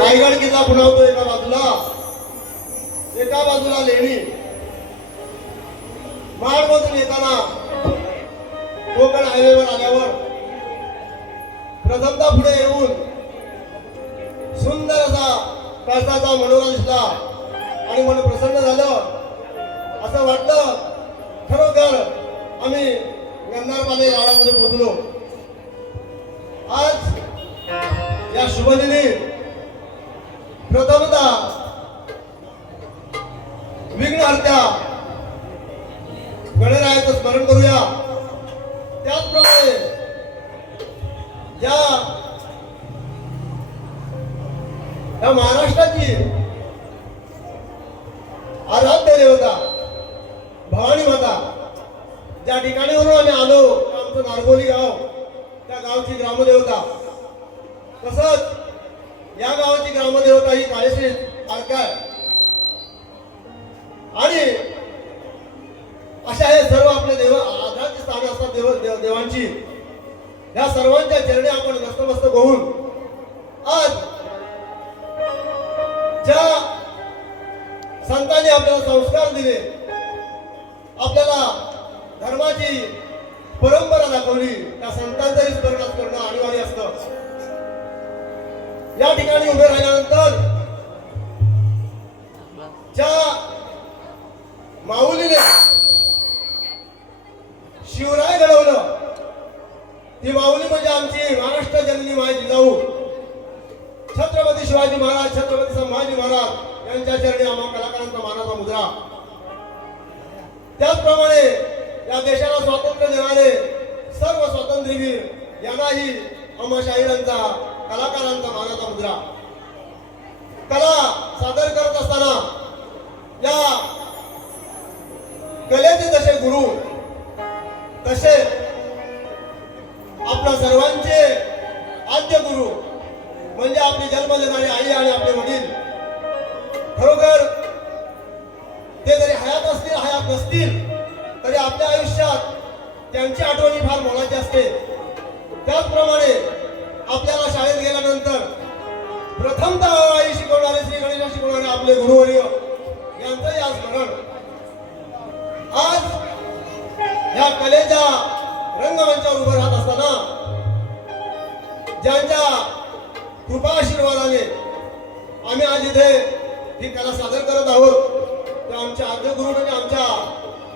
रायगड किल्ला पुण्यावतो एका बाजूला लेणी, माडमधून येताना कोकण हायवेवर आल्यावर प्रथमता पुढे येऊन सुंदर असा कळसाचा मनोरा दिसला आणि मन प्रसन्न झालं. असं वाटलं खरोखर आम्ही गंधारपाले गावामध्ये पोहोचलो. आज या शुभदिनी प्रथमतः विघ्नहर्त्या गणरायाचं स्मरण करूया. त्याचप्रमाणे या महाराष्ट्राची आराध्य देवता भवानी माता, ज्या ठिकाणीवरून आम्ही आलो आमचं नारगोली गाव, त्या गावची ग्रामदेवता, तसंच या गावाची ग्रामदेवता ही काळेश्री आळकार. आणि अशा हे सर्व आपले देव आधारची स्थाने असतात देवांची. या सर्वांच्या चरणी आपण नतमस्तक होऊन आज ज्या संतांनी आपल्याला संस्कार दिले, आपल्याला धर्माची परंपरा दाखवली, त्या संतांचंही स्मरण करणं अनिवार्य असतं. या ठिकाणी उभे राहिल्यानंतर ज्या माऊलीने शिवराय घडवलं, ती माऊली म्हणजे आमची महाराष्ट्र जननी माय जिजाऊ छत्रपती शिवाजी महाराज, छत्रपती संभाजी महाराज यांच्या चरणी आम्हा कलाकारांचा मानाचा मुद्रा. त्याचप्रमाणे या देशाला स्वातंत्र्य देणारे सर्व स्वातंत्र्यवीर यांनाही आम्हा शाहिरांचा, कलाकारांचा मानाचा मुद्रा. कला सादर करत असताना या कलेचे जसे गुरु, तसे आपल्या सर्वांचे आद्य गुरु म्हणजे आपली जन्म देणारी आई आणि आपले वडील. खरोखर ते जरी हयात असतील, हयात नसतील, तरी आपल्या आयुष्यात त्यांची आठवणी फार मोलाची असते. त्याचप्रमाणे आपल्याला शाळेत गेल्यानंतर प्रथमतः आई शिकवणारे, श्री गणेश शिकवणारे आपले गुरुवर्य यांचंही आज स्मरण. आज या कलेच्या रंगमंचावर उभं राहत असताना ज्यांच्या कृपा आशीर्वादाने आम्ही आज इथे ही कला सादर करत आहोत, ते आमचे आद्य गुरु म्हणजे आमच्या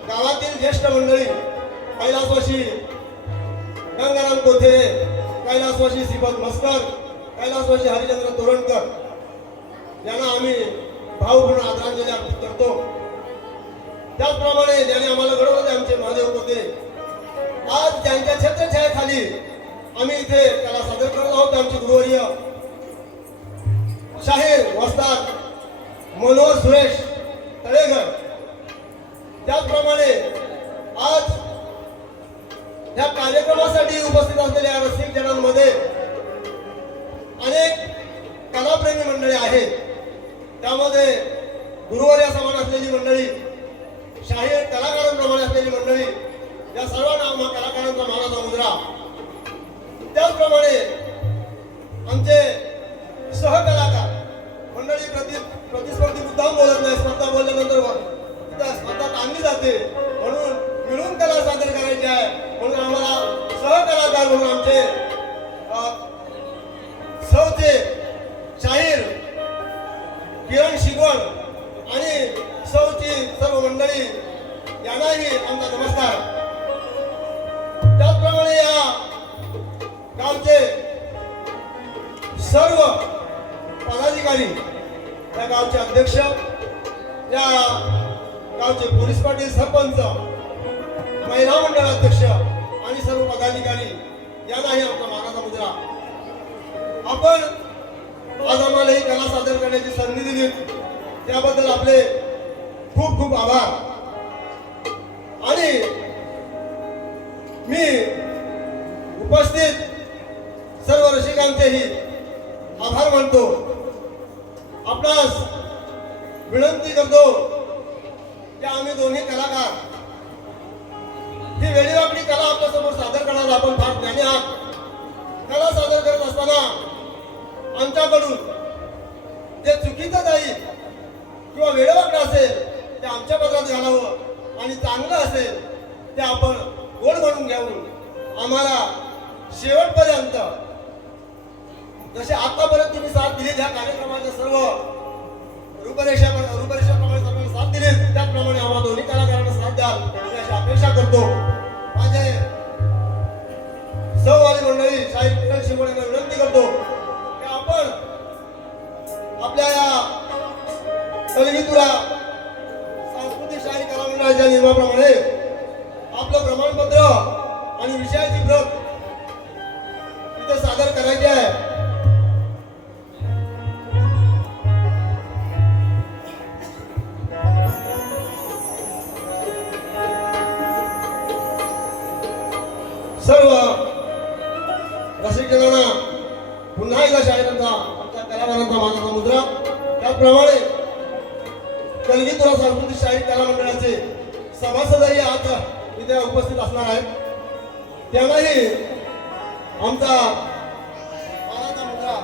गावातील ज्येष्ठ मंडळी, कैलासवासी गंगाराम कोथेरे, कैलासवासी श्रीपद मस्कर, कैलासवासी हरिचंद्र तोरणकर यांना आम्ही भावपूर्ण आदरांजली अर्पित करतो. त्याचप्रमाणे ज्याने आम्हाला घडवलं ते आमचे महादेव कोथेरे, आज त्यांच्या छत्रछायाखाली आम्ही इथे कला सादर करत आहोत. आमचे गुरुवर्य शाहीर वस्ताद मनोहर सुरेश तळेघर. त्याचप्रमाणे आज या कार्यक्रमासाठी उपस्थित असलेल्या रसिक जनांमध्ये अनेक कलाप्रेमी मंडळी आहेत. त्यामध्ये गुरुवर्या समान असलेली मंडळी, शाहीर कलाकारांप्रमाणे असलेली मंडळी, या सर्वांना आम्हा कलाकारांचा मानाचा मुद्रा. त्याचप्रमाणे आमचे सहकलाकार मंडळी प्रतिस्पर्धी मुद्दाम बोलत नाही, स्पर्धा बोलल्यानंतर स्पर्धा ताणली जाते, म्हणून मिळून कला सादर करायची आहे. म्हणून आम्हाला सहकलाकार म्हणून आमचे सौचे शाहीर किरण शिगवण आणि सौची सर्व मंडळी यांनाही आमचा नमस्कार. त्याचप्रमाणे या गावचे सर्व पदाधिकारी, या गावचे अध्यक्ष, या गावचे पोलीस पाटील, सरपंच, महिला मंडळ अध्यक्ष आणि सर्व पदाधिकारी यांनाही आमचा मानाचा मुद्रा. आपण आज आम्हाला ही कला सादर करण्याची संधी दिली, त्याबद्दल आपले खूप खूप आभार. आणि मी उपस्थित सर्व रसिकांचेही आभार मानतो. आपणास विनंती करतो की आम्ही दोन्ही कलाकार ही वेळीवाकडी कला आपल्या समोर सादर करणार. आपण फार ज्ञानी आहात. कला सादर करत असताना आमच्याकडून जे चुकीचं जाईल किंवा वेळेवाकडं असेल ते आमच्या पत्रात घालावं आणि चांगलं असेल ते आपण गोड म्हणून घेऊन आम्हाला शेवटपर्यंत जसे आतापर्यंत तुम्ही साथ दिली त्या कार्यक्रमाच्या सर्व रूपरेषाप्रमाणे सर्वांना साथ दिली त्याचप्रमाणे आम्हाला दोन्ही कलाकारांना साथ द्याल अशी अपेक्षा करतो. माझे सहवाली मंडळी शाहीर किरण शिंगोळेंना विनंती करतो की आपण आपल्या या कलगीतुरा सांस्कृतिक शाहीर कला मंडळाच्या नियमाप्रमाणे आपलं प्रमाणपत्र आणि विषयाची प्रत इथे सादर करायची आहे. सर्व रसिकजनांना पुन्हा एकदा शाहिरांचा आमच्या कलाकारांचा मानाचा मुद्रा. त्याचप्रमाणे कलगीतुरा सांस्कृतिक शाहीर कला मंडळाचे सभासदही आज इथे उपस्थित असणार आहेत. त्यांनाही आमचा मानाचा मुद्रा.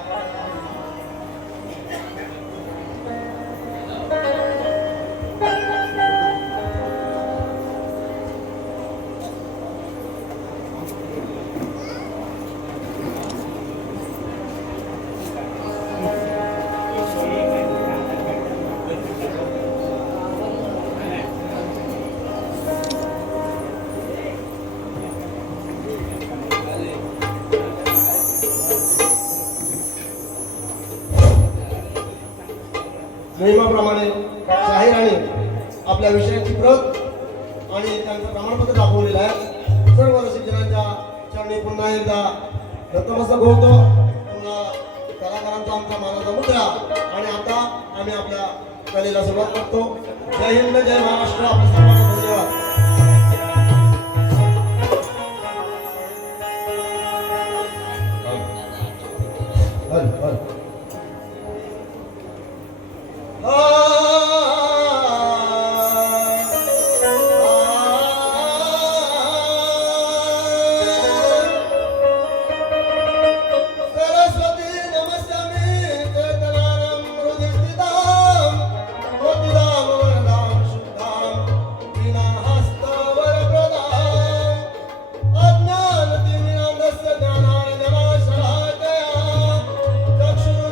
नियमाप्रमाणे शाहिरांनी आपल्या विषयाची प्रत आणि त्यांचं प्रमाणपत्र दाखवलेलं आहे. सर्व रसिकजनांच्या चरणी पुन्हा एकदा नतमस्तक होतो. पुन्हा कलाकारांचा आमचा मानाचा मुद्रा आणि आता आम्ही आपल्या कलेला सुरुवात करतो. जय हिंद, जय महाराष्ट्र. आपल्या सर्वांना धन्यवाद. चक्षु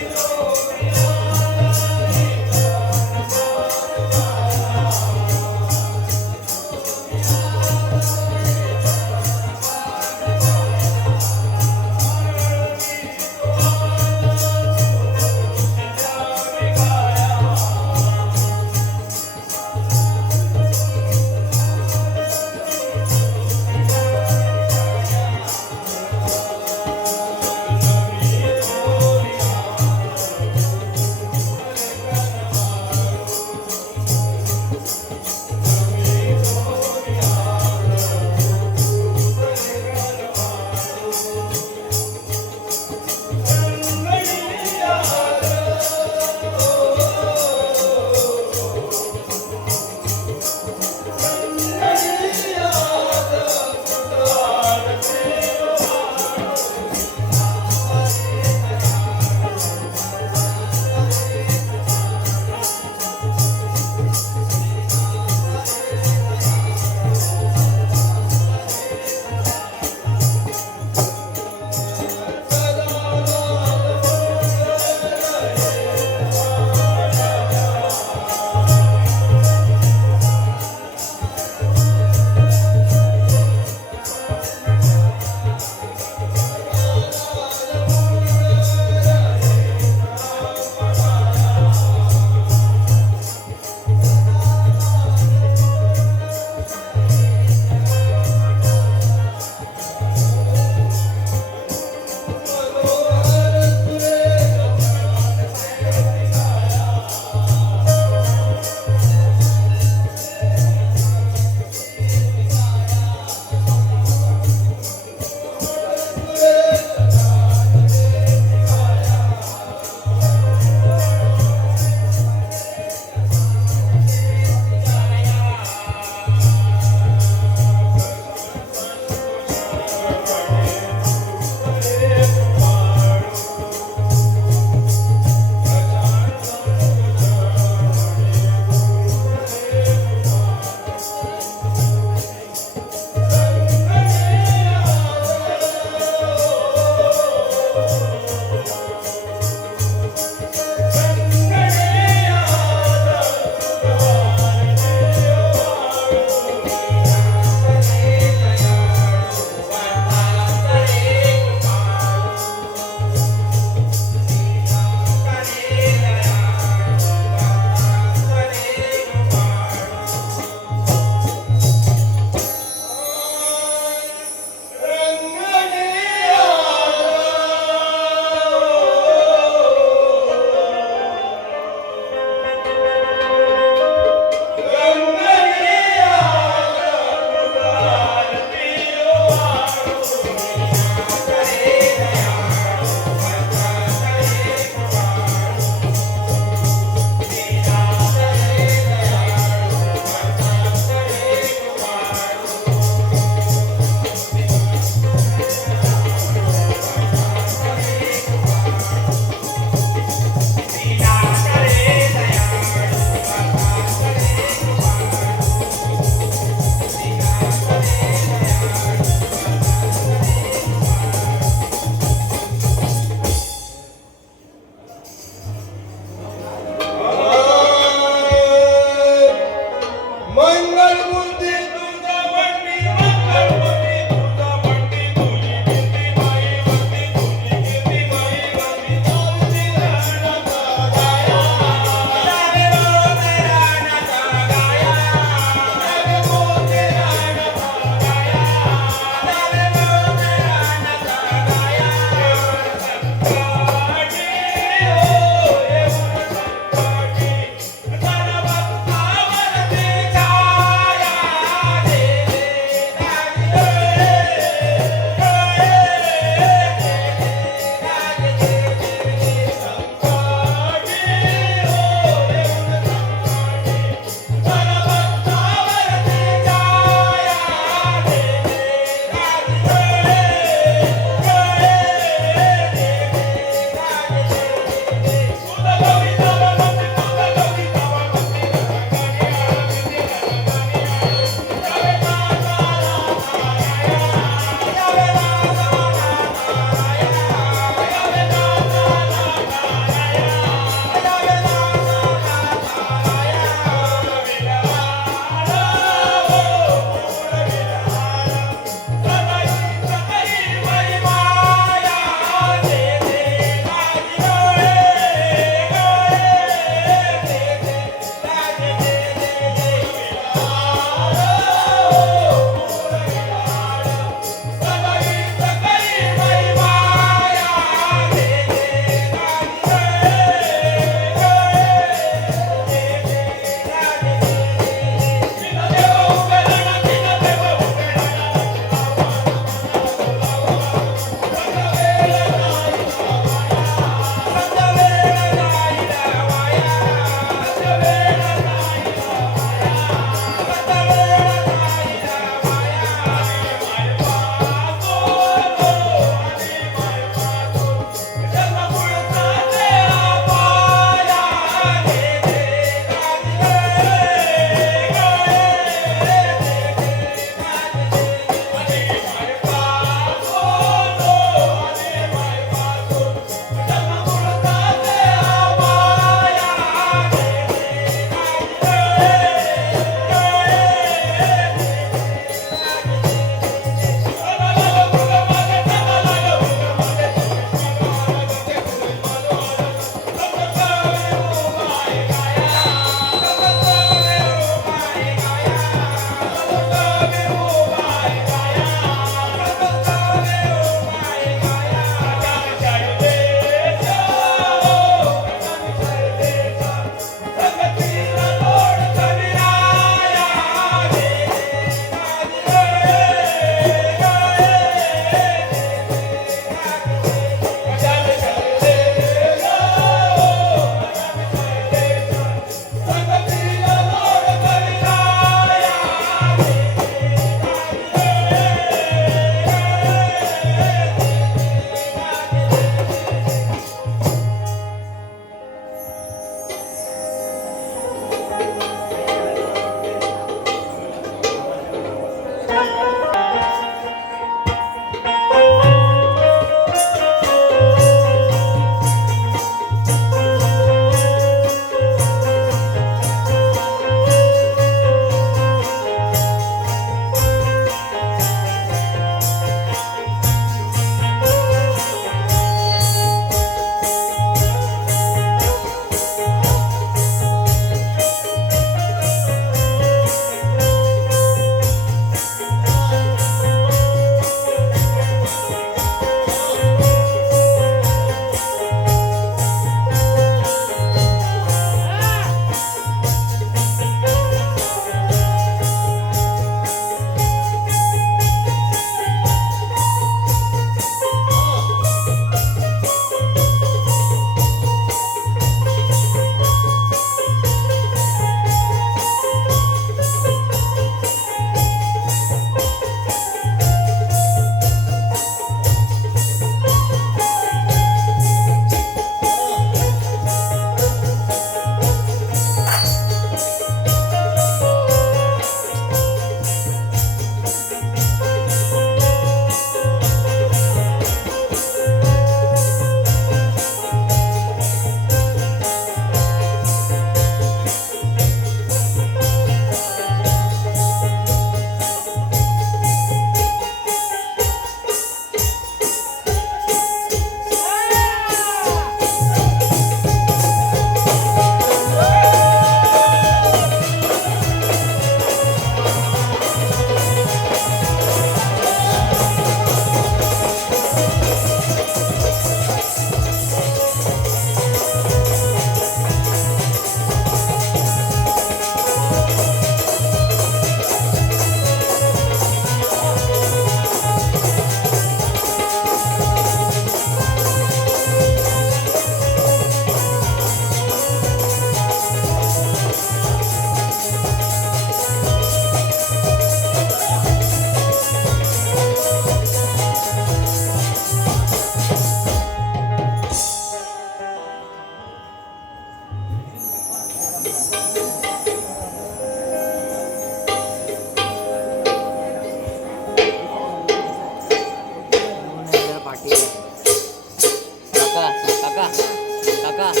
काका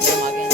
जरा मागे या.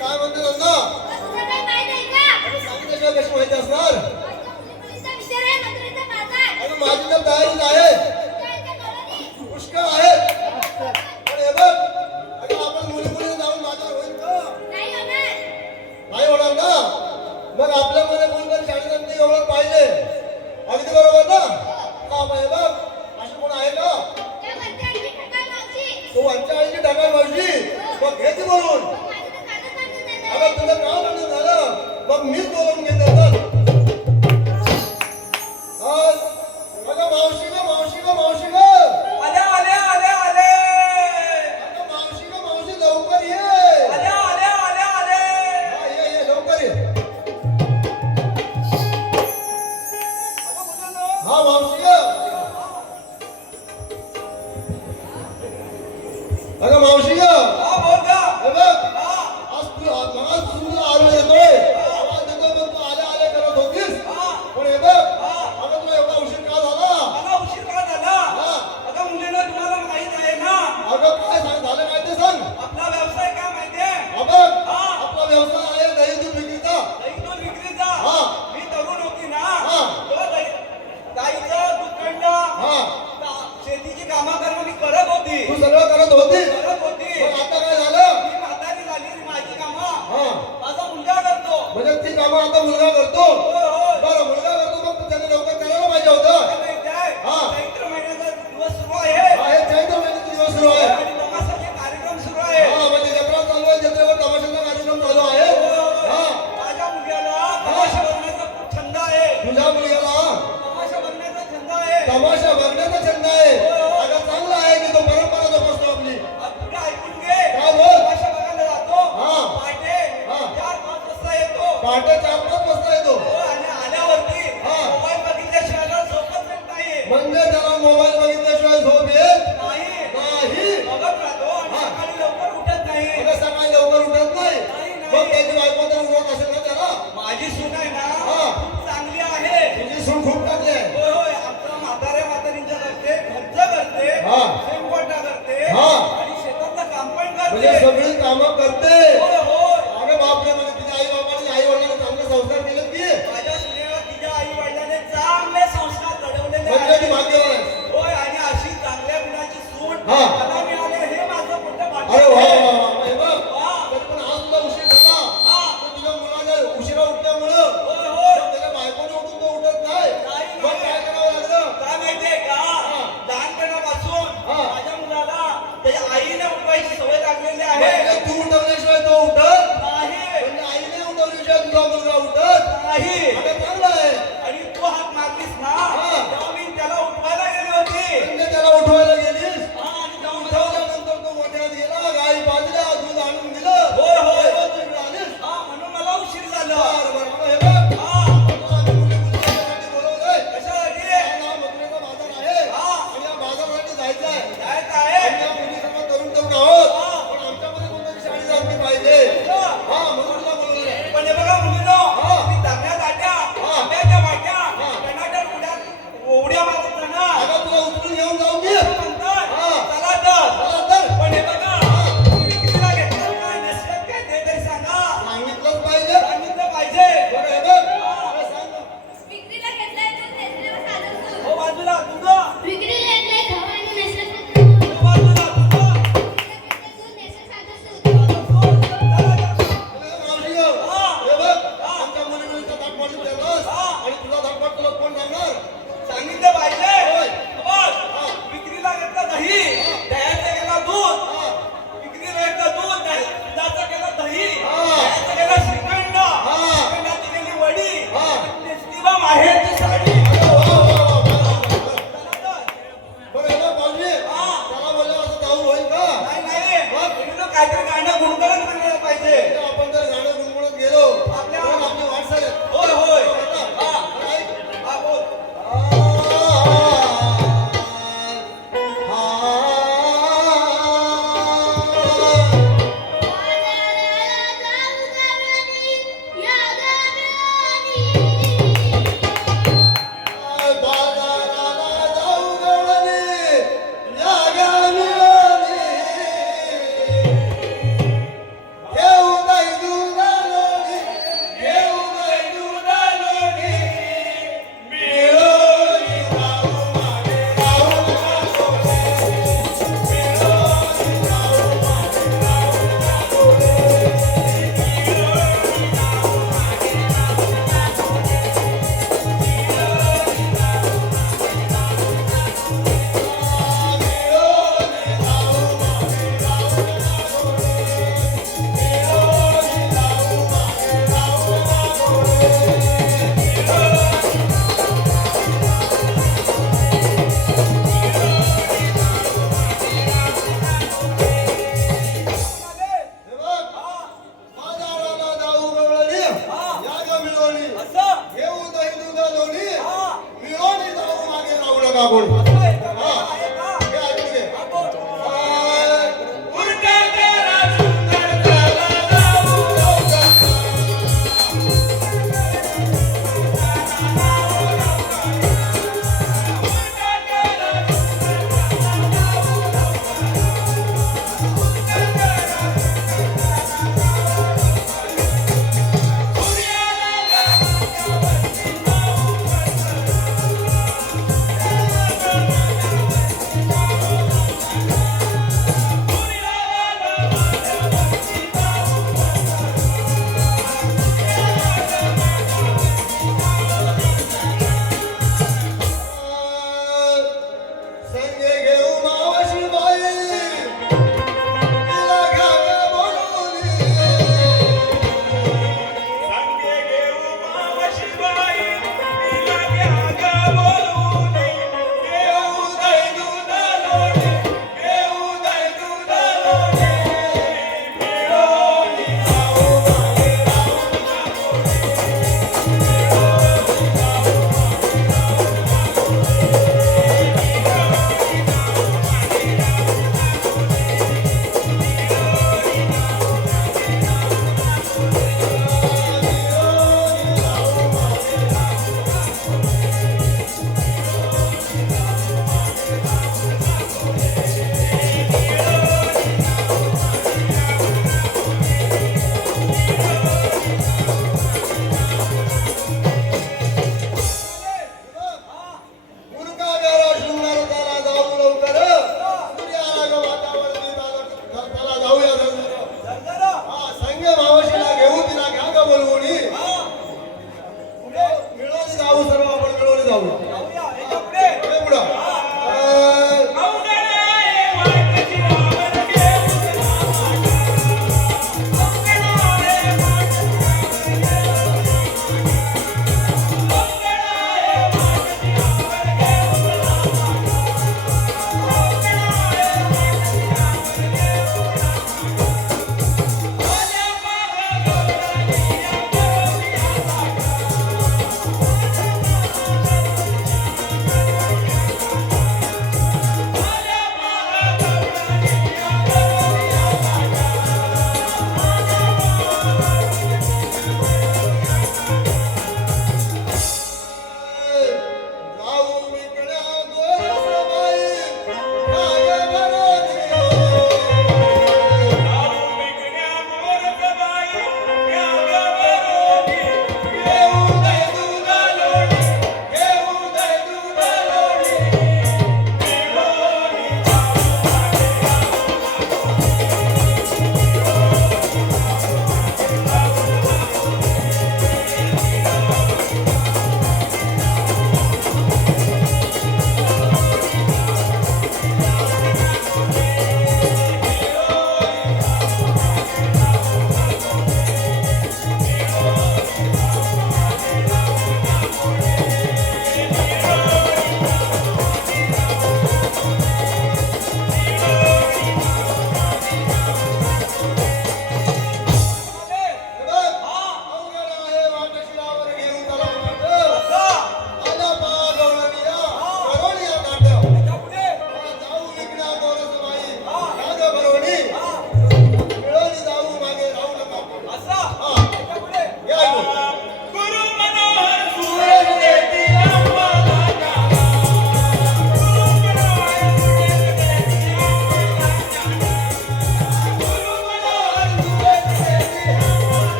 काय म्हणते नंदा? सांगितल्याशिवाय कशी माहिती असणार? अगं माझी तर तयारीच आहे, पुष्कळ आहे. पण हे बघ, अगं आपण मुली मुली जाऊन माझ्यावर होईल का? नाही होणार ना. मग आपल्यामध्ये कोणतरी शाळेनंतर एवढं पाहिजे. अगदी बरोबर ना? हा मग हे बघ, अशी कोण आहे का? तू आमच्या आईची ढगाल मावशी, मग घे ती बोलून. अगं तुझं नाव म्हणून झालं, मग मीच बोलून घेते तर. अगं मावशी ग मावशी ग मावशी ग, आले आले आले आले अगं मावशी ग मावशी लवकर ये. आले आले आले आले हा ये ये लवकर ये. अगं मुलांनो, हा मावशी ग. अगं मावशी ग, हा बोल का? हे बघ, हा आज तुला आलो येतोय. आवाज देतोय, पण तू आले आले करत होतीस. हा पण हे बघ, अगं तुला एवढा उशीर का झाला? मला उशीर का झाला? हा. अगं मुलींनो, तुम्हाला माहित आहे ना अगं काय सांग झालं काय ते सांग. आपला व्यवसाय काय माहितीये? हा बघ, हा. आपला व्यवसाय आहे दही दूध विक्रीचा. दही दूध विक्रीचा. हा. मी तरुण होती ना, हा. तो गाईचं दूध काढणं, हा शेतीची कामं करणं मी करत होती. तू सगळं करत होती. करत होती. पण आता काय झालं? मी म्हातारी झाली, माझी कामं हा माझा मुलगा करतो. म्हणजे ती कामं आता मुलगा करतो. होय होय. बरं मुलगा करतो, मग त्याने लवकर करायला पाहिजे होतं. काय माहिती आहे? हा. चैत्र महिन्याचा दिवस सुरू आहे हा हे चैत्र महिन्याचे दिवस सुरू आहे. आणि तमाशाचे कार्यक्रम सुरू आहे. हा म्हणजे जत्रा चालू आहे, जत्रेवर तमाशाचा कार्यक्रम चालू आहे. हा माझ्या मुलग्याला तमाशा बघण्याचा खूप छंद आहे. तुझ्या मुलग्याला तमाशा बघण्याचा छंद आहे. तमाशा बघण्याचा छंद आहे. अगं चांगला आहे की तो परंपरा जोपासतो आपली. पुढे ऐकून घे. काय बोल? तमाशा बघायला जातो. हा. पहाटे हा. 4-5 वाजता येतो. पहाटे 4-5 म्हणजे त्याला मोबाईल बघितल्याशिवाय झोप येत नाही नाही. बघत राहतो आणि हा. सकाळी लवकर उठत नाही मग सकाळी लवकर उठत नाही. नाही. मग त्याची बायको तर उठवत असेल ना त्याला. माझी सून आहे ना हा. खूप चांगली आहे तुझी सून खूप टाकली आहे. होय होय आपलं म्हाताऱ्यांच्या करते घरचं करते हा. शेणगोठा करते हा. आणि शेतातलं काम पण म्हणजे करते सगळी कामं करते. होय होय अरे बापरे, म्हणजे तिच्या आई बाबांनी आई वडिलांनी चांगले संस्कार केले की माझ्या सुनेला तिच्या आई वडिलांनी चांगले संस्कार घडवलेले म्हणजे ती आहेत. भाग्यवान आहे. होय आणि अशी चांगल्या गुणाची सून हा. मला मिळाले हे माझं मोठं भाग्य अरे वा आहे. वा वा. हे बघ, वा. तरी पण आज तुला उशीर झाला. हा. तर तुझ्या मुलाच्या उशिरा उठल्यामुळं होय होय त्याच्या बायकोने उठून तो उठत नाही. नाही, मग नाही. काय करावं लागलं? काय माहितीये का लहानपणापासून हा. माझ्या मुलाला त्याच्या आईने उठवायची सवय लागलेली आहे म्हणजे तू उठवल्याशिवाय तो उठत नाही म्हणजे आईने उठवल्याशिवाय तुझा मुलगा उठत. नाही अरे चांगलं आहे. आणि तू हात मारलीस ना हा. तेव्हा मी त्याला उठवायला गेली होती म्हणजे त्याला उठवायला गेलीस. हा, आणि तेव्हा मला उठवल्यानंतर तो मोठ्यात गेला, गाई पाजल्या, दूध आणून दिलं. होय, होय. तेव्हा तू इकडे आलीस. हा म्हणून मला उशीर झाला बरं, बरं. आता हे बघ, हा तुला आम्ही मुली-मुलीसाठी बोलवलंय. कशासाठी हा ना, मथुरेचा बाजार आहे. हा. आणि या बाजारासाठी जायचं आहे. काय काय आम्ही या मुली सर्व तरुण तरुण आहोत. हा. पण आमच्यामध्ये कोणतरी शाळी जाती पाहिजे. हा. हा, म्हणून तुला बोलवलंय. पण हे बघा मुलीनो हा. ती धान्यात आट्या हा. आंब्याच्या वाट्या हा. टनाटन उड्या मारत ना अगं, तुला उचलून घेऊन जाऊ की? म्हणतात हा. चला तर चला तर. पण हे बघा तुम्ही कितीला घेतलं काय नसलं काय ते तरी सांगा सांगितलंच पाहिजे. सांगितलं पाहिजे बरं, हे बघ. हे सांग ना. विक्रीला घेतलाय तर नेसलेला साधा सूट. हो बाजूला तुझं विक्रीला घेतलाय धवानी नेसलेला साधा सूट. हो बाजूला तुझं विक्रीला घेतलाय दूध नेसलेला साधा सूट. मावशी हो. हे बघ, आमच्या मुली-मुलीचा थाटमाट ठेवलास. आणि तुझा थाटमाट तुला कोण सांगणार? सांगितलं पाहिजे होय. बघ विक्रीला घेतलं दही दह्याचं गेला दूध विक्रीला घेतलं दूध दुधाचं गेलं दही दह्याचं गेलं श्रीखंड श्रीखंडाची गेली वडी हा. नेसलीला माहेरची साडी अरे वा, वा, वा, वा. चला तर. बरं, हे बघ, मावशी. हा. त्याला बोलल्यावर असं जाऊन होईल का? नाही नाही म्हणून काहीतरी गाणं गुणगुणत म्हणलं पाहिजे म्हणजे आपण जर गाणं गुणगुणत गेलो आपल्या- तर आपली वाटचाल आहे. होय होय हा. हा बरं, ऐक. हा बोल बाजाराला जाऊ गवळणी, या गवळणी. बाजाराला जाऊ गवळणी, या गवळणी. घेऊ दही दुधा लोणी, घेऊ दही दुधा लोणी. मिळून जाऊ मागे राहू नको रे. मिळून जाऊ मागे राहू नको रे. हे बघ, बाजाराला जाऊ गवळणी, या ग मिळवणी. असं घेऊ दही दुधा लोणी, हा मिळवणी जाऊ मागे राहू नका कोण. असं आहे का? हे ऐकू दे. हा, बोल. उलट्या करा सुंदर त्याला जाऊ लवकर. सूर्याला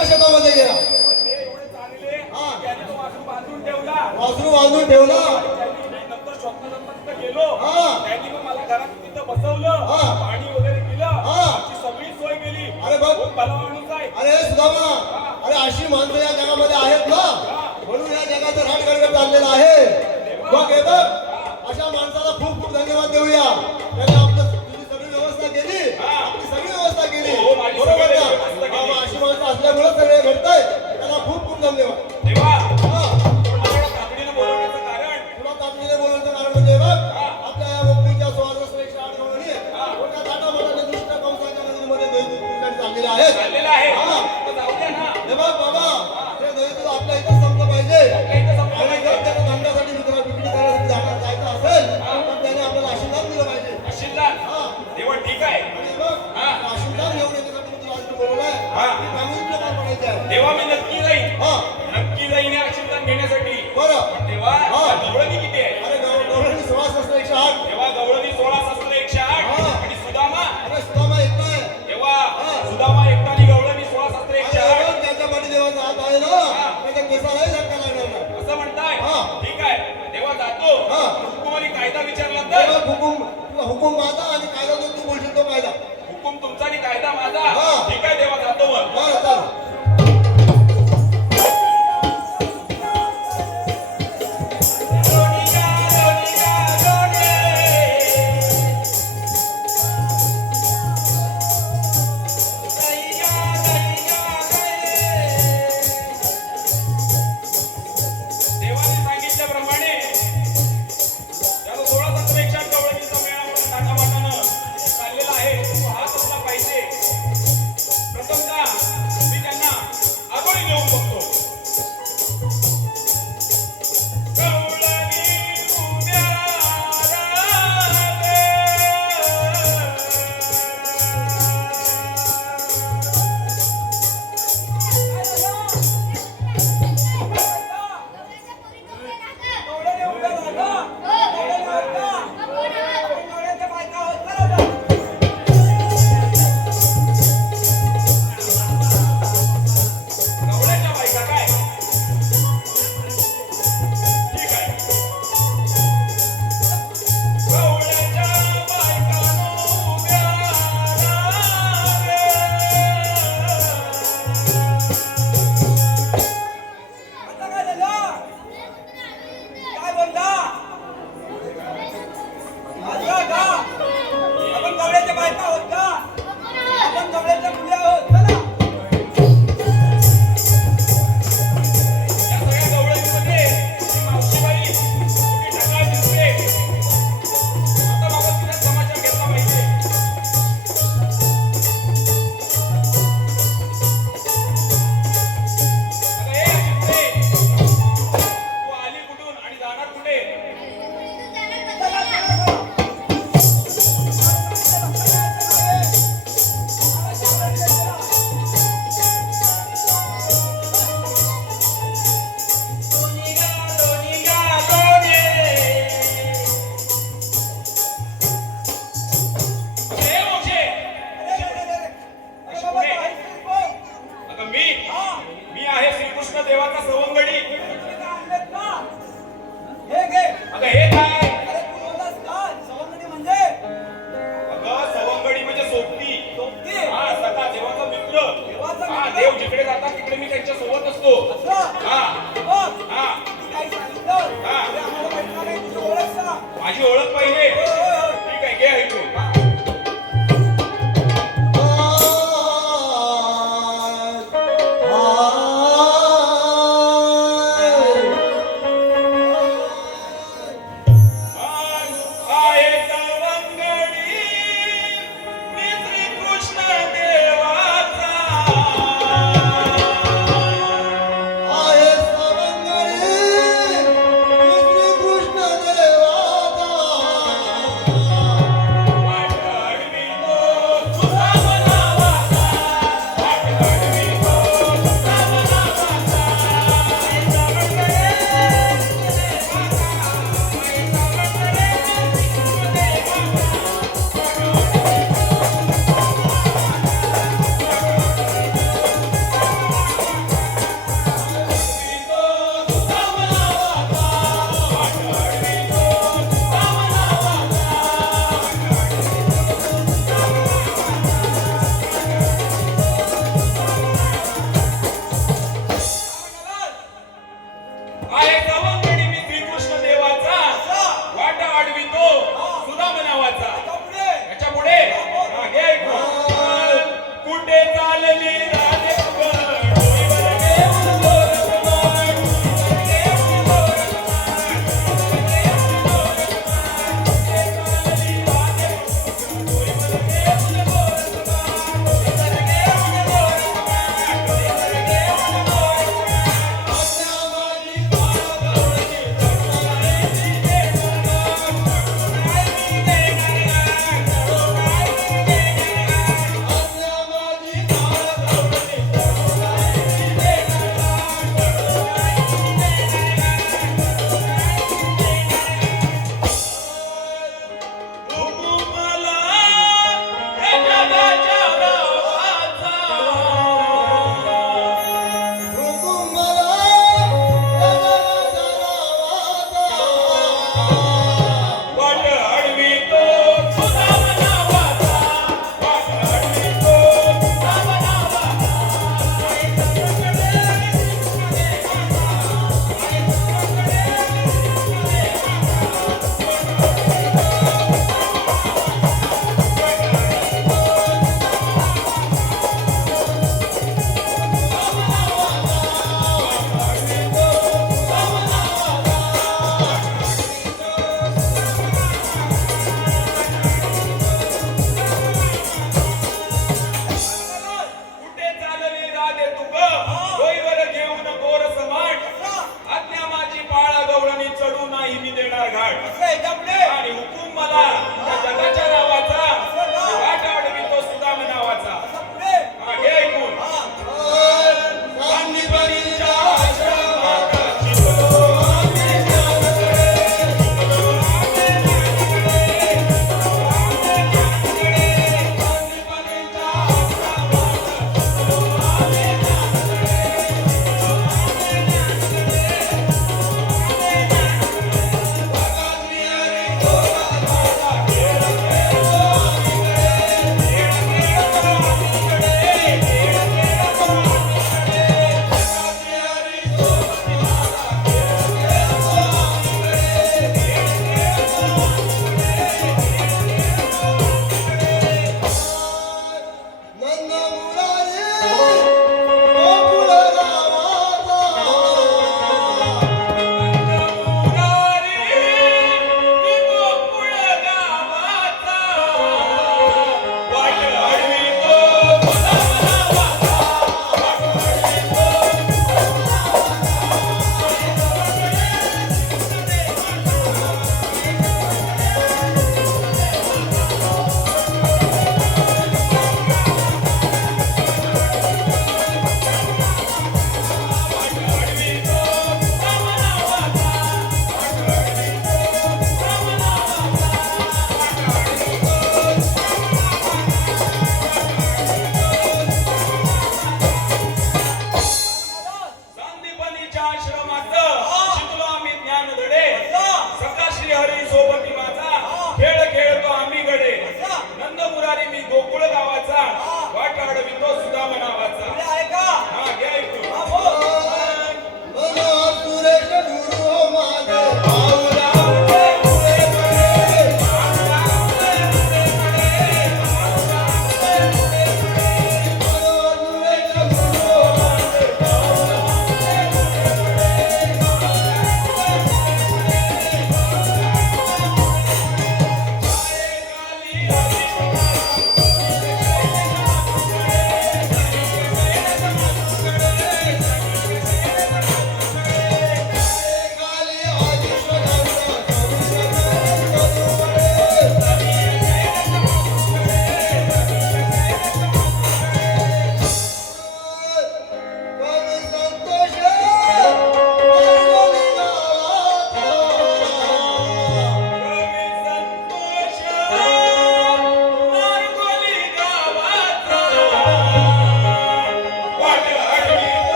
दुसऱ्या शेतामध्ये गेला ते एवढे चांगले हा. त्याने तो वासरू बांधून ठेवला वासरू बांधून ठेवला त्यांनी मी नंतर शोधता तिथं गेलो हा. त्यांनी मग मला घरात तिथं बसवलं हा. पाणी वगैरे दिलं हा. आमची सगळी सोय केली अरे बघ. खूप भला माणूस आहे अरे सुदामा अरे अशी माणसं या जगामध्ये आहेत ना म्हणून या जगाचं राजगडगड चाललेलं आहे बघ हे बघ अशा माणसाला खूप खूप धन्यवाद देऊया त्याने आपलं तुझी सगळी व्यवस्था केली आपली सगळी व्यवस्था केली हो, माझी बरोबर सगळी ना व्यवस्था केली. हा, मग अशी माणसं असल्यामुळे सगळे घडतंय त्याला खूप खूप धन्यवाद तेव्हा हा मला तातडीनं बोलवण्याचं कारण तुला तातडीने बोलवण्याचं कारण म्हणजे बघ आपल्या या मुक्तीच्या 1608 गवळणी मोठ्या थाटामाटाने दुष्ट कंसाच्या नगरीमध्ये दैनिक चाललेले आहेत चाललेलं आहे हा. तर जाऊ द्या ना हे बघ बाबा ते दैनिक आपल्या इथं संपलं पाहिजे इथं संपलं आणि जर त्याला धंद्यासाठी विक्री करायसाठी जायचं असेल तर त्याने आपल्याला आशीर्वाद दिलं पाहिजे आशीर्वाद हा तेव्हा ठीक आहे आणि बघ हा. आशीर्वाद घेऊन येण्यासाठी मी तुला आज बोलवलंय हा. कामून तुला पडायचं आहे तेव्हा मी नक्की जाईन हा नक्की जाईन या आशीर्वाद घेण्यासाठी बरं पण तेव्हा हा. गवळणी किती आहे अरे गवळणी सुवास असतं 108 तेव्हा गवळणी 16 शास्त्र 108 हा. आणि सुदामा अरे सुदामा येत नाही तेव्हा हा. सुदामा एकटाने गवळणी 16 शास्त्र 108 त्याच्या पाठी देवाचा हात आहे ना त्याच्या केसालाही धक्का लागणार नाही असं म्हणताय हा. ठीक आहे तेव्हा जातो हा. हुकुमाने कायदा विचारला हे तर बघ, हुकुम माझा आणि कायदा जो तू बोलशील तो कायदा हुकुम तुमचा आणि कायदा माझा हा. ठीक आहे तेव्हा जातो मग बरं चल लोणीगा, लोणीगा, लोणे. गैया, गैया, गै. देवाने सांगितल्याप्रमाणे त्याला 16 सत्र 108 गवळणीचा मेळा म्हणून थाटामाटानं चाललेला आहे तो हाच असला पाहिजे प्रथमतः मी त्यांना आगोळी घेऊन बघतो गवळणी उभ्या राहते. गवळ्याच्या पोरी कोण राहतं? हो. मग कोण आहात? गवळ्याच्या बायका काय ठीक आहे गवळ्याच्या बायकांनो उभ्या राहावे. आता काय झालं? काय बोलला? असं का? आपण गवळ्याच्या बायका आहोत का? मग कोण आहात? आपण गवळ्याच्या मुली आहोत. चला. या सगळ्या गवळणीमध्ये ती मावशीबाई कुठे ढगाळ दिसते आता बाबा तिचा समाचार घेतला पाहिजे अगं ए चिमणे, तू आली कुठून आणि जाणार कुठे इथून जाणार चला, बघायला. चला, लोणीगा, लोणीगा, लोणे. ए मावशे, अरे बाबा, तू आहेस तरी बोल. अगं मी हा, मी आहे श्रीकृष्ण देवाचा सवंगडी तुम्ही काय आणलेत ना? हे घे. अगं हे काय अरे तू बोललास का? सवंगडी म्हणजे? अगं सवंगडी म्हणजे सोबती सोबती? हा सखा देवाचा मित्र देवाचा हा मित्र? देव जिकडे जातात तिकडे मी त्यांच्या सोबत असतो असं? हा बघ, हा तू काही सांगितलं? हा. तरी आम्हाला माहित नाही. तुझी ओळख सांग. माझी ओळख पाहिजे ठीक आहे घे ऐकून आहे सवंगडी मी श्रीकृष्ण देवाचा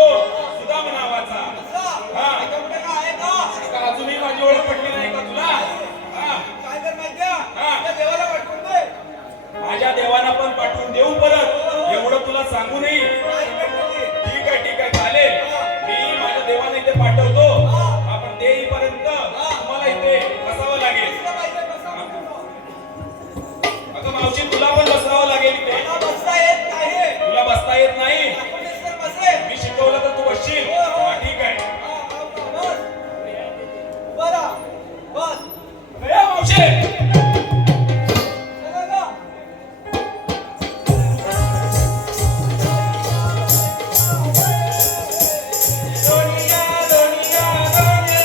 तो सुदाम नावाचा. हा. त्याच्यामध्ये काय आहे का? का अजूनही माझी ओळख पटली नाही का तुला? हा. काय कर माहिती आहे? हा. त्या देवाला पाठवून दे. माझ्या देवाला पण पाठवून देऊ परत, एवढं तुला सांगू नाही. नाही भेटली. ठीक आहे चालेल. मी माझ्या देवाला इथे पाठवतो. आपण ते येईपर्यंत तुम्हाला इथे बसावं लागेल. तुला पाहिजे बसा म्हणतो. अगं मावशी तुला पण बसावं लागेल इथे. मला बसता येत नाही. तुला बसता येत नाही. दाखवतेस तर बसेल. मी शिकवलं तर तू बसशील. हा, ठीक आहे. बस. बरं. बस. ए, मावशी चला का? दोनिया दोनिया दोने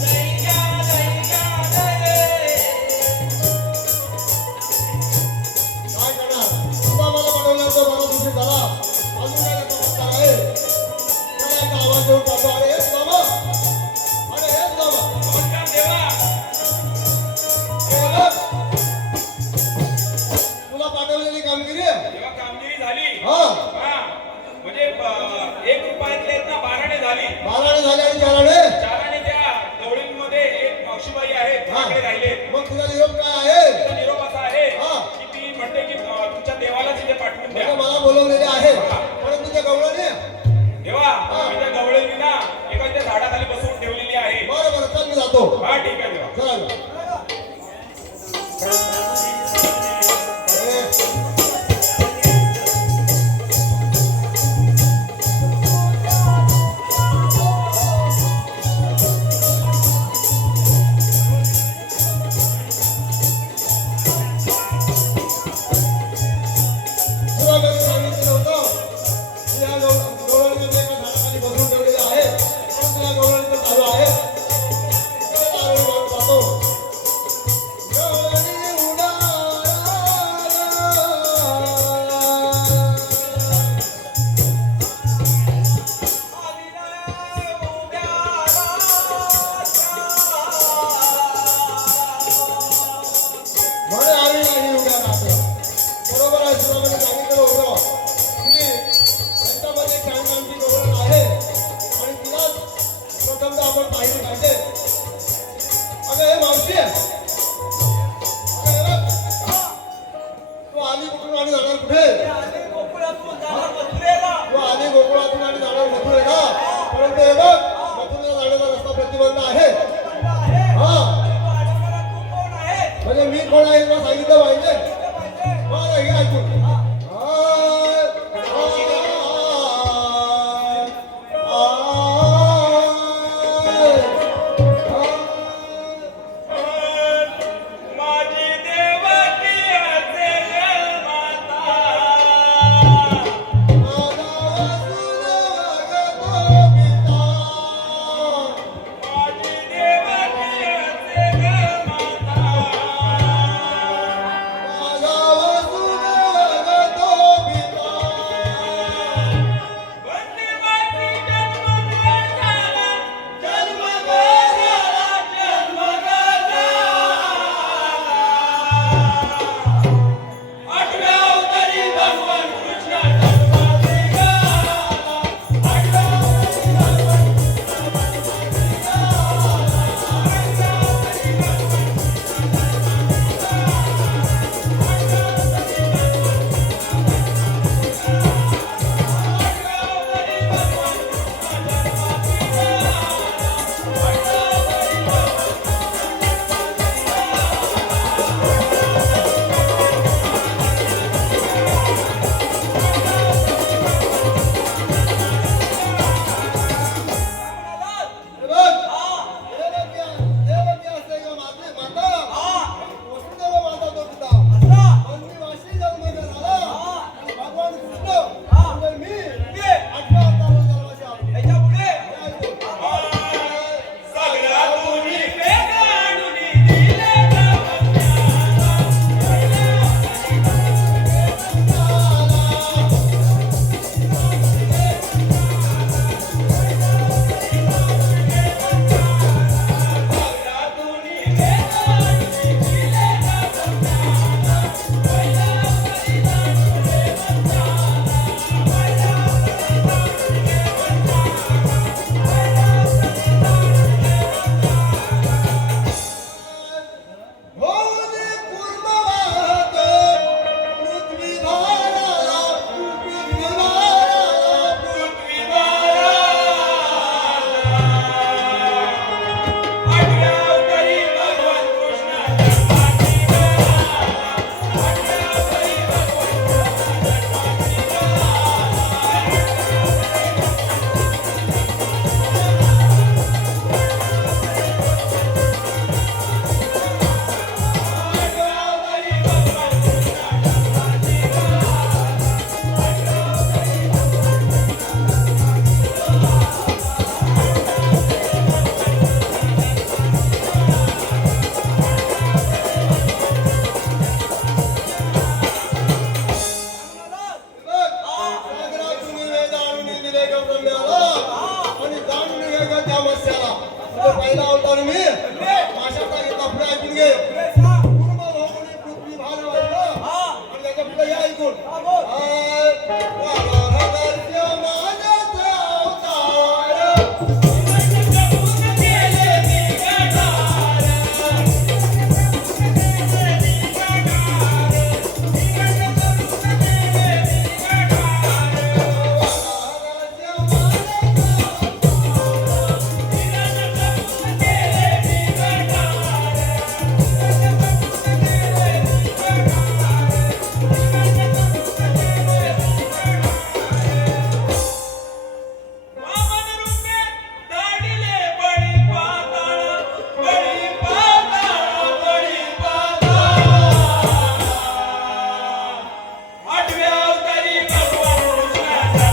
दैया दैया दे. काय करणार तुला मला बनवल्याचा बरा दिवशी झाला अजून काय चमत्कार आहे त्याला एक आवाज देऊन पाहतो अरे हे सुदामा अरे हे सुदामा नमस्कार देवा. हे बघ. तुला पाठवलेली कामगिरी आहे तेव्हा कामगिरी झाली. हा हा. म्हणजे 1 रुपयातले आहेत ना 12 झाली. 12 झाले आणि 4 चाराने त्या गवळींमध्ये एक मावशीबाई आहेत हा. तिकडे राहिले. मग तुला निरोप काय आहे तिचा निरोप असा आहे हा. की ती म्हणते की तुमच्या देवाला तिथे पाठवून द्या. म्हणजे मला बोलवलेले आहे परंतु त्या गवळणी देवा मी त्या गवळींनी ना एका त्या झाडाखाली बसवून ठेवलेली आहे. बरं बरं चल मी जातो हा ठीक आहे देवा. चला ग. तुला मी सांगितलं नव्हतं की या गवळणीमध्ये एका झाडाखाली बसवून ठेवलेलं आहे परंतु या गवळणीचं चालू आहे इकडे दारू लावून जातो. गवळणी उडाला. आली नाही उद्या म्हणे आम्ही नाही उड्या राहतो बरोबर आहे सुदामाने सांगितलं होतं की यांच्यामध्ये चांगली गवळण आहे आणि तिलाच प्रथमतः आपण पाहिली पाहिजे. अगं हे मावशी आहे अगं हे बघ. तू आली कुठून आणि जाणार कुठे आली गोकुळातून जाणार मथुरेला. तू आली गोकुळातून आणि जाणार मथुरेला परंतु हे बघ मथुरेला जाण्याचा रस्ता प्रतिबंध आहे म्हणलं आहे. हा वाडकरा तू कोण आहे? म्हणजे मी कोण आहे तुला सांगितलं पाहिजे ते पाहिजे. बरं हे ऐकून माझी देवकी असेल माता. ऐकून हा, बोल. वामन रूपे धाडिले बळी पाताळ, बळी पाताळ, बळी पाताळ. आठव्या अवतारी भगवान कृष्णाचा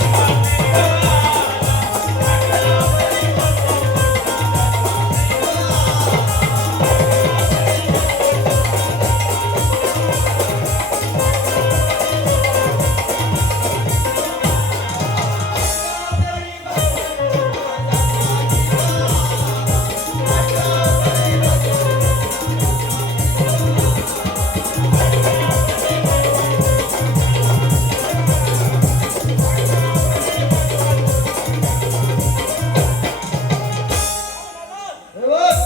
हे बघ,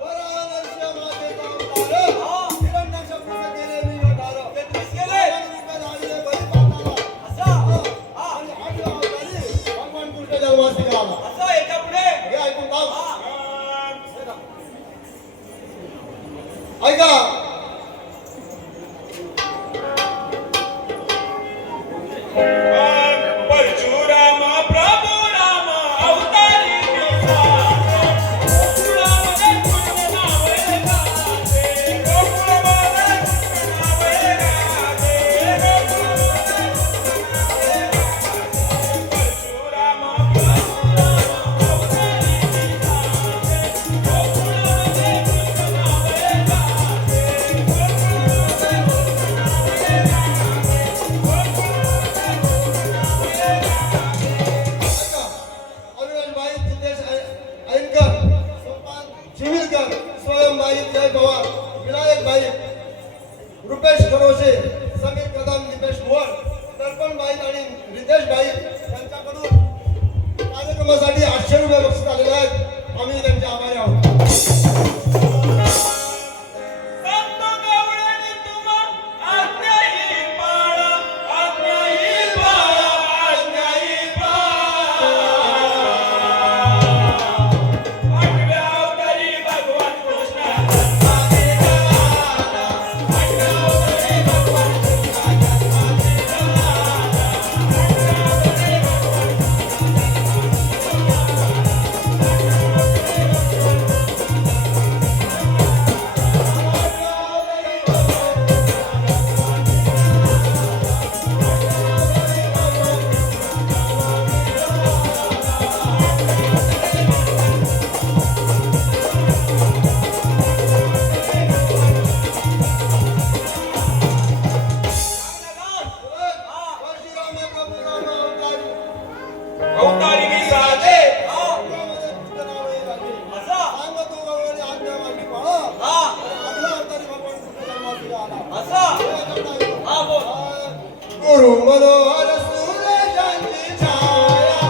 वरानंच्या मातेचा अवतार, हिरण्यकश्यपूचा केले मी वधार. ते तुम्हीच केले. वामन रूपे धाडिले बळी पाताळ. असं आणि आठव्या अवतारी भगवान कृष्ण जन्मास निघाला. असं याच्या पुढे हे ऐकून थांब. हा. ऐका परशुराम प्रभु राम अवतारी दिसाचे, गोकुळामध्ये कृष्ण नावे गाते, गोकुळामध्ये कृष्ण नावे गाते, गोकुळामध्ये परशुराम प्रभु राम अवतारी दिसाचे, गोकुळामध्ये कृष्ण नावे गाते, ऐका अविनाशबाई जितेश ऐनकर, सोपान चिविलकर, स्वयंबाई जय पवार, विनायकबाई, रुपेश खरोशे, समीर कदम, दीपेश मोर, दर्पणबाई आणि रितेशबाई यांच्याकडून कार्यक्रमासाठी 800 रुपये बक्षीस आलेले आहेत. आम्ही त्यांचे आभारी आहोत. संत गवळणी तुम्हा आज्ञाही पाळा, आज्ञाही पाळा, आज्ञाही पाळा. आठव्या अवतारी भगवान कृष्ण जन्मास निघाला, आठव्या अवतारी भगवान कृष्ण जन्मास निघाला, आठव्या अवतारी भगवान परशुराम प्रभु राम अवतारी. अवतारी दिसाचे, गोकुळामध्ये कृष्ण नावे गाते. असं सांगतो गवळणी आज्ञा माझी पाळा. हा. आपला अवतारी भगवान कृष्ण जन्मास निघाला. असं हा, बोल. गुरु मनोहर सुरेशांची छाया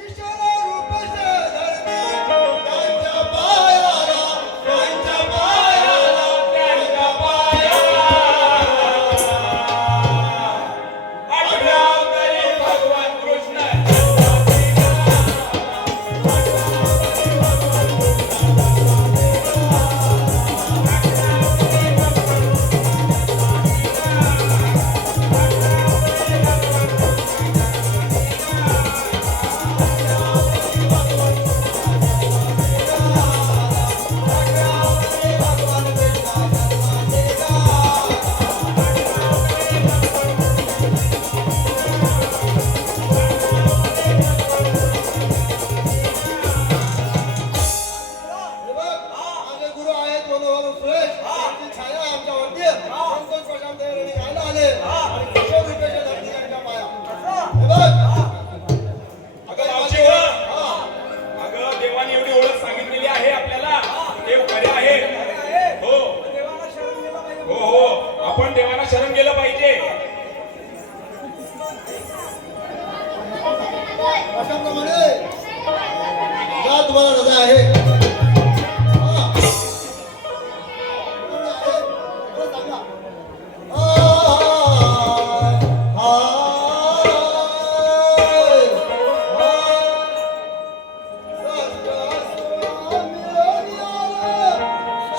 ईश्वर रूप अशाप्रमाणे ज्या तुम्हाला रजा आहे हा. कोण आहे? बरं सांगा.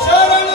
शरण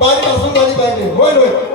बारी घासून झाली पाहिजे. होय होय